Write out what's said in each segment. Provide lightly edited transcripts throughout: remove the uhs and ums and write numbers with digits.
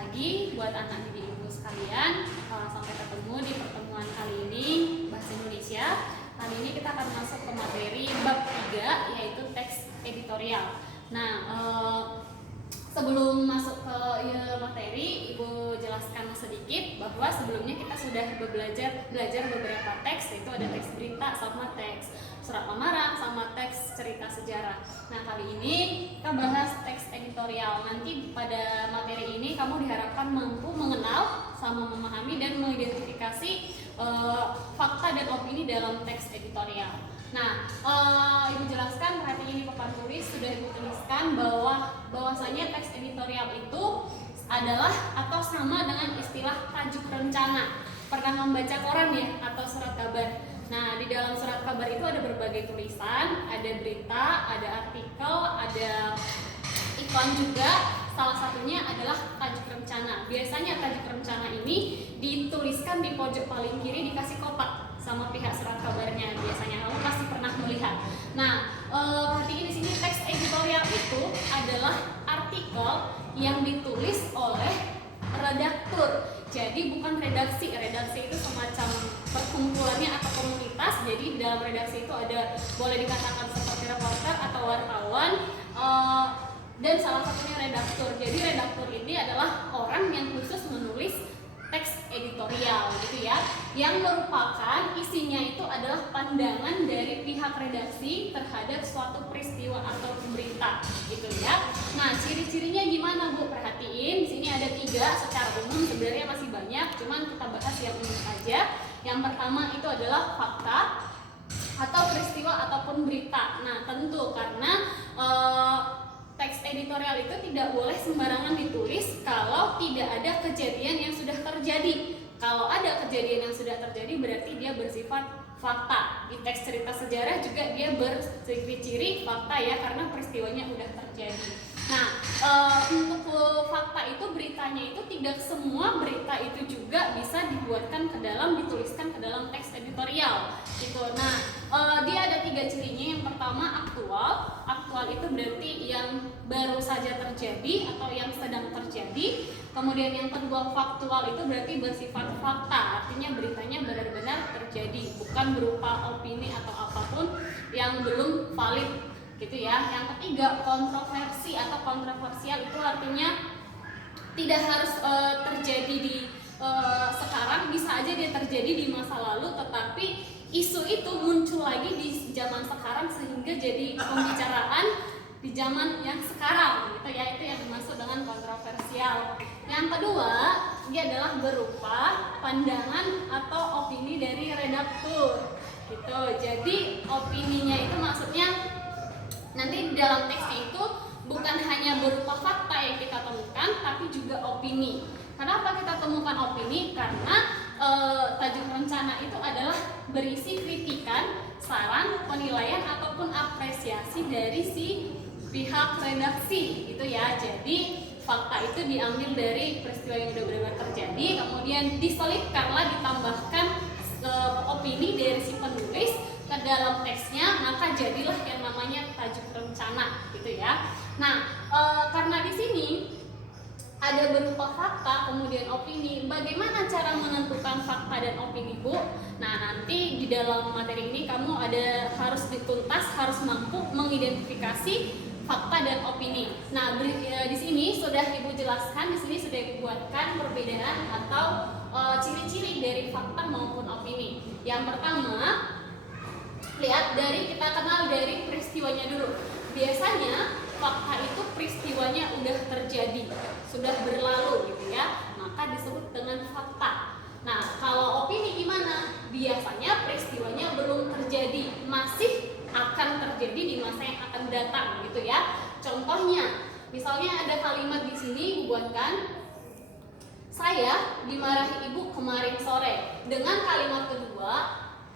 lagi buat anak didik ibu sekalian. Sampai ketemu di pertemuan kali ini Bahasa Indonesia. Kali ini kita akan masuk ke materi bab 3, yaitu teks editorial. Nah, sebelum masuk ke materi, Ibu jelaskan sedikit bahwa sebelumnya kita sudah belajar beberapa teks, yaitu ada teks berita sama teks surat lamaran sama teks cerita sejarah. Nah, kali ini kita bahas teks editorial. Nanti pada materi ini kamu diharapkan mampu mengenal sama memahami dan mengidentifikasi fakta dan opini dalam teks editorial. Nah, Ibu jelaskan, perhatikan di papan tulis sudah Ibu tuliskan bahwasanya teks editorial itu adalah atau sama dengan istilah tajuk rencana. Pernah membaca koran ya atau surat kabar? Nah, di dalam surat kabar itu ada berbagai tulisan, ada berita, ada artikel, ada iklan juga. Salah satunya adalah tajuk rencana. Biasanya tajuk rencana ini dituliskan di pojok paling kiri, dikasih kotak sama pihak surat kabarnya. Biasanya kamu pasti pernah melihat. Nah, perhatiin di sini teks editorial itu adalah artikel yang ditulis oleh redaktur. Jadi bukan redaksi. Redaksi itu semacam perkumpulannya atau komunitas. Jadi di dalam redaksi itu ada, boleh dikatakan seperti reporter atau wartawan, dan salah satunya redaktur. Jadi redaktur ini adalah orang yang khusus menulis teks editorial gitu ya, yang merupakan isinya itu adalah pandangan dari pihak redaksi terhadap suatu peristiwa atau berita gitu ya. Nah, ciri-cirinya gimana Bu? Perhatiin, sini ada 3 secara umum, sebenarnya masih banyak, cuman kita bahas yang umum aja. Yang pertama itu adalah fakta atau peristiwa ataupun berita. Nah, tentu karena teks editorial itu tidak boleh sembarangan ditulis kalau tidak ada kejadian yang sudah terjadi. Kalau ada kejadian yang sudah terjadi berarti dia bersifat fakta. Di teks cerita sejarah juga dia berciri-ciri fakta ya, karena peristiwanya sudah terjadi. Nah, untuk fakta itu beritanya itu tidak semua berita itu juga bisa dituliskan ke dalam teks editorial gitu. Nah, dia ada 3 cirinya. Yang pertama aktual. Aktual itu berarti yang baru saja terjadi atau yang sedang terjadi. Kemudian yang kedua faktual itu berarti bersifat fakta, artinya beritanya benar-benar terjadi, bukan berupa opini atau apapun yang belum valid gitu ya. Yang ketiga kontroversi atau kontroversial, itu artinya tidak harus terjadi di sekarang, bisa aja dia terjadi di masa lalu, tetapi isu itu muncul lagi di zaman sekarang sehingga jadi pembicaraan di zaman yang sekarang gitu ya. Itu yang dimaksud dengan kontroversial. Yang kedua, dia adalah berupa pandangan atau opini dari redaktur gitu. Jadi opininya itu maksudnya nanti di dalam teksnya itu bukan hanya berupa fakta yang kita temukan, tapi juga opini. Kenapa kita temukan opini? Karena tajuk rencana itu adalah berisi kritikan, saran, penilaian ataupun apresiasi dari si pihak redaksi gitu ya. Jadi fakta itu diambil dari peristiwa yang sudah benar-benar terjadi, kemudian diselipkanlah, ditambahkan opini dari si penulis ke dalam teksnya, maka jadilah yang namanya tajuk rencana gitu ya. Nah, karena di sini ada berupa fakta kemudian opini, bagaimana cara menentukan fakta dan opini Bu? Nah, nanti di dalam materi ini kamu harus dituntas, harus mampu mengidentifikasi fakta dan opini. Nah, di sini sudah Ibu jelaskan, di sini sudah Ibu buatkan perbedaan atau ciri-ciri dari fakta maupun opini. Yang pertama, lihat kita kenal dari peristiwanya dulu. Biasanya fakta itu peristiwanya udah terjadi, sudah berlalu gitu ya, maka disebut dengan fakta. Nah, kalau opini gimana? Biasanya peristiwanya belum terjadi, masih akan terjadi di masa yang akan datang gitu ya. Contohnya, misalnya ada kalimat di sini Ibu buatkan, saya dimarahi ibu kemarin sore. Dengan kalimat kedua,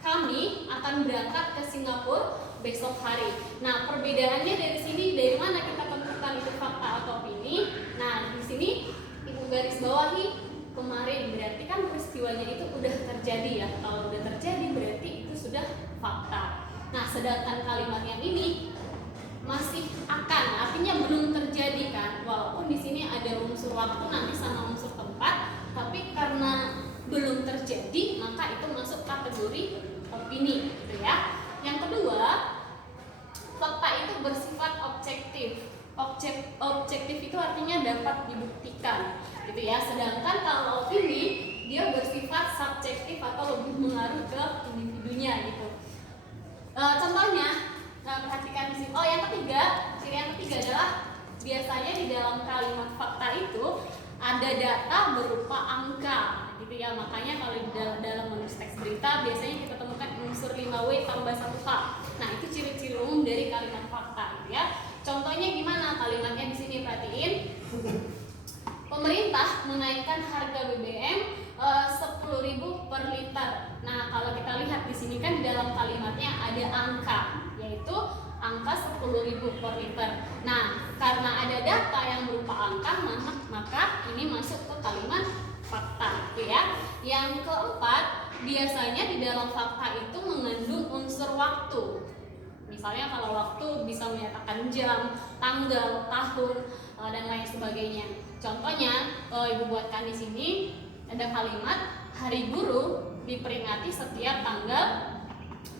kami akan berangkat ke Singapura besok hari. Nah, perbedaannya dari sini, dari mana kita tentukan itu fakta atau opini? Nah, di sini Ibu garis bawahi kemarin, berarti kan peristiwanya itu udah terjadi ya. Kalau udah terjadi berarti itu sudah fakta. Nah, sedangkan kalimat yang ini masih akan, artinya belum terjadi kan. Walaupun di sini ada unsur waktu nanti sama unsur opini gitu ya. Yang kedua, fakta itu bersifat objektif. Objektif itu artinya dapat dibuktikan gitu ya. Sedangkan kalau opini dia bersifat subjektif atau lebih mengaruh ke individunya gitu. Contohnya, perhatikan di sini. Yang ketiga, ciri yang ketiga adalah biasanya di dalam kalimat fakta itu ada data berupa angka gitu ya. Makanya kalau di dalam menulis teks berita biasanya kita temukan unsur 5W tambah 1H. Nah, itu ciri-ciri umum dari kalimat fakta gitu ya. Contohnya gimana kalimatnya di sini, perhatiin. Pemerintah menaikkan harga BBM 10.000 per liter. Nah, kalau kita lihat di sini kan di dalam kalimatnya ada angka, yaitu angka 10.000 per liter. Nah, karena ada data yang berupa angka, maka ini masuk ke kalimat fakta, gitu ya. Yang keempat, biasanya di dalam fakta itu mengandung unsur waktu. Misalnya kalau waktu bisa menyatakan jam, tanggal, tahun, dan lain sebagainya. Contohnya, Ibu buatkan di sini ada kalimat Hari Guru diperingati setiap tanggal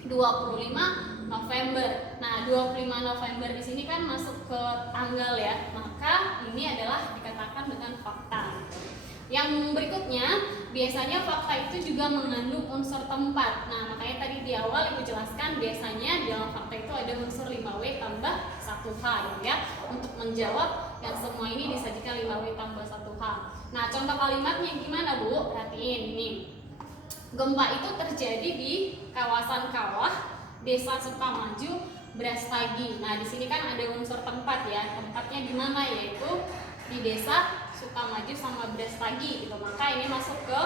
25 November. Nah, 25 November di sini kan masuk ke tanggal ya. Maka ini adalah dikatakan dengan fakta. Yang berikutnya, biasanya fakta itu juga mengandung unsur tempat. Nah, makanya tadi di awal Ibu jelaskan biasanya dalam fakta itu ada unsur 5W tambah 1H ya. Untuk menjawab yang semua ini disajikan 5W tambah 1H. Nah, contoh kalimatnya gimana, Bu? Perhatiin ini. Gempa itu terjadi di kawasan Kawah, Desa Sukamaju, Brastagi. Nah, di sini kan ada unsur tempat ya. Tempatnya di mana, yaitu di Desa Sukamaju sama Brastagi gitu. Maka ini masuk ke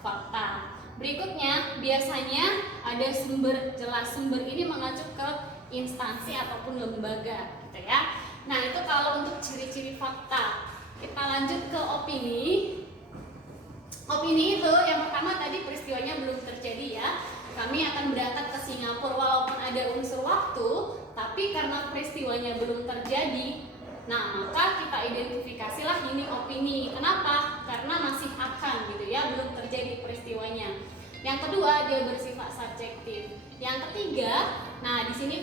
fakta. Berikutnya, biasanya ada sumber jelas. Sumber ini mengacu ke instansi ataupun lembaga gitu ya. Nah, itu kalau untuk ciri-ciri fakta. Kita lanjut ke opini. Opini itu yang pertama tadi peristiwanya belum terjadi ya. Kami akan berangkat ke Singapura walaupun ada unsur waktu, tapi karena peristiwanya belum terjadi, nah maka kita identifikasilah ini opini. Kenapa? Karena masih akan gitu ya, belum terjadi peristiwanya. Yang kedua, dia bersifat subjektif. Yang ketiga, nah di sini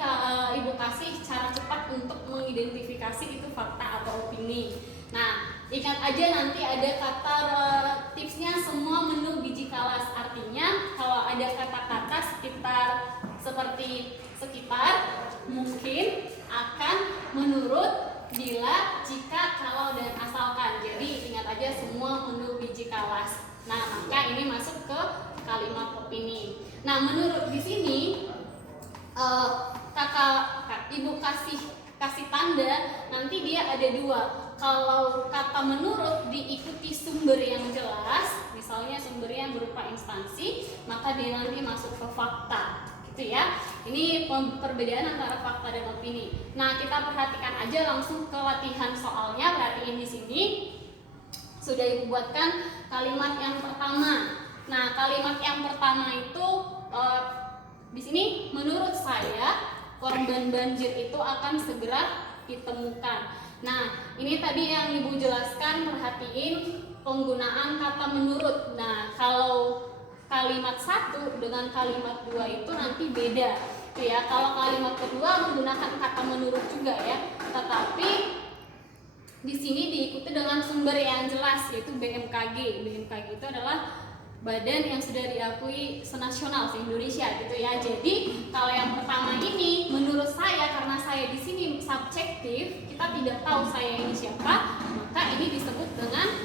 Ibu kasih cara cepat untuk mengidentifikasi itu fakta atau opini. Nah, ingat aja nanti ada kata tipsnya semua menu biji kalas. Artinya kalau ada kata-kata seperti sekitar, mungkin, akan, menurut, bila, jika, kalau, dan asalkan. Jadi ingat aja semua menu biji kalas. Nah, maka ini masuk ke kalimat opini. Nah, menurut di sini Ibu kasih tanda, nanti dia ada dua. Kalau kata menurut diikuti sumber yang jelas, misalnya sumbernya berupa instansi, maka dia nanti masuk ke fakta, gitu ya. Ini perbedaan antara fakta dan opini. Nah, kita perhatikan aja langsung ke latihan soalnya. Perhatiin di sini sudah Ibu buatkan kalimat yang pertama. Nah, kalimat yang pertama itu di sini menurut saya korban banjir itu akan segera ditemukan. Nah, ini tadi yang Ibu jelaskan, perhatiin penggunaan kata menurut. Nah, kalau kalimat 1 dengan kalimat 2 itu nanti beda. Tuh ya, kalau kalimat kedua menggunakan kata menurut juga ya. Tetapi di sini diikuti dengan sumber yang jelas, yaitu BMKG. BMKG itu adalah badan yang sudah diakui senasional se-Indonesia gitu ya. Jadi kalau yang pertama ini menurut saya, karena saya di sini subjektif, kita tidak tahu saya ini siapa, maka ini disebut dengan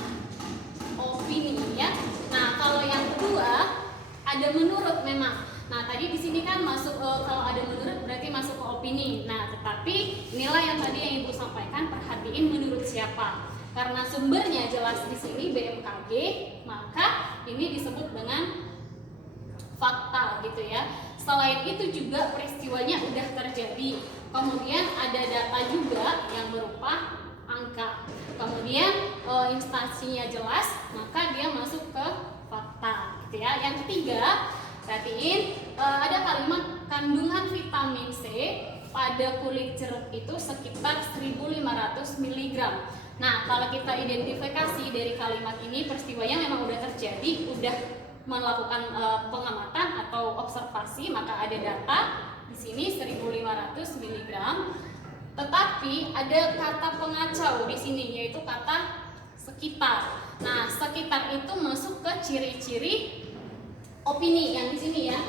opini ya. Nah, kalau yang kedua ada menurut memang. Nah, tadi di sini kan masuk kalau ada menurut berarti masuk ke opini. Nah, tetapi inilah yang tadi yang Ibu sampaikan, perhatiin menurut siapa. Karena sumbernya jelas di sini BMKG, maka ini disebut dengan fakta gitu ya. Selain itu juga peristiwanya udah terjadi. Kemudian ada data juga yang berupa angka. Kemudian instansinya jelas, maka dia masuk ke fakta gitu ya. Yang ketiga, perhatiin ada kalimat kandungan vitamin C pada kulit jeruk itu sekitar 1.500 mg. Nah, kalau kita identifikasi dari kalimat ini peristiwanya memang udah terjadi, udah melakukan pengamatan atau observasi, maka ada data di sini 1.500 mg. Tetapi ada kata pengacau di sini, yaitu kata sekitar. Nah, sekitar itu masuk ke ciri-ciri opini yang di sini ya,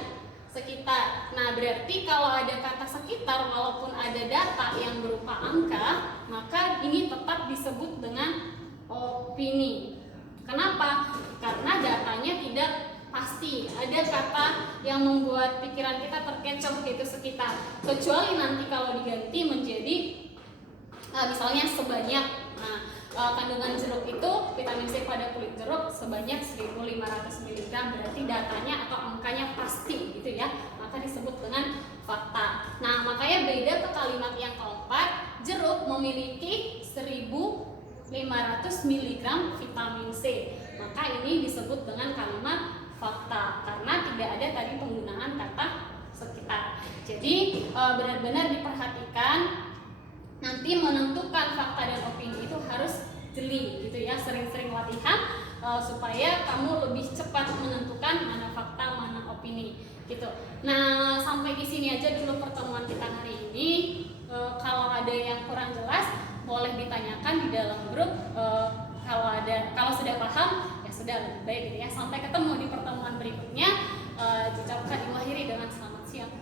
sekitar. Nah, berarti kalau ada kata sekitar, walaupun ada data yang berupa angka, maka ini tetap disebut dengan opini. Kenapa? Karena datanya tidak pasti. Ada kata yang membuat pikiran kita terkecoh, yaitu sekitar. Kecuali nanti kalau diganti menjadi misalnya sebanyak, kandungan jeruk itu, vitamin C pada kulit jeruk sebanyak 1.500 mg, berarti datanya atau angkanya pasti gitu ya, maka disebut dengan fakta. Nah, makanya beda ke kalimat yang keempat, jeruk memiliki 1.500 mg vitamin C, maka ini disebut dengan kalimat fakta karena tidak ada tadi penggunaan kata sekitar. Jadi benar-benar diperhatikan, nanti menentukan fakta dan opini itu harus jeli gitu ya, sering-sering latihan supaya kamu lebih cepat menentukan mana fakta mana opini gitu. Nah, sampai di sini aja dulu pertemuan kita hari ini. Kalau ada yang kurang jelas boleh ditanyakan di dalam grup. Kalau sudah paham ya sudah, lebih baik gitu ya. Sampai ketemu di pertemuan berikutnya. Diucapkan mengakhiri dengan selamat siang.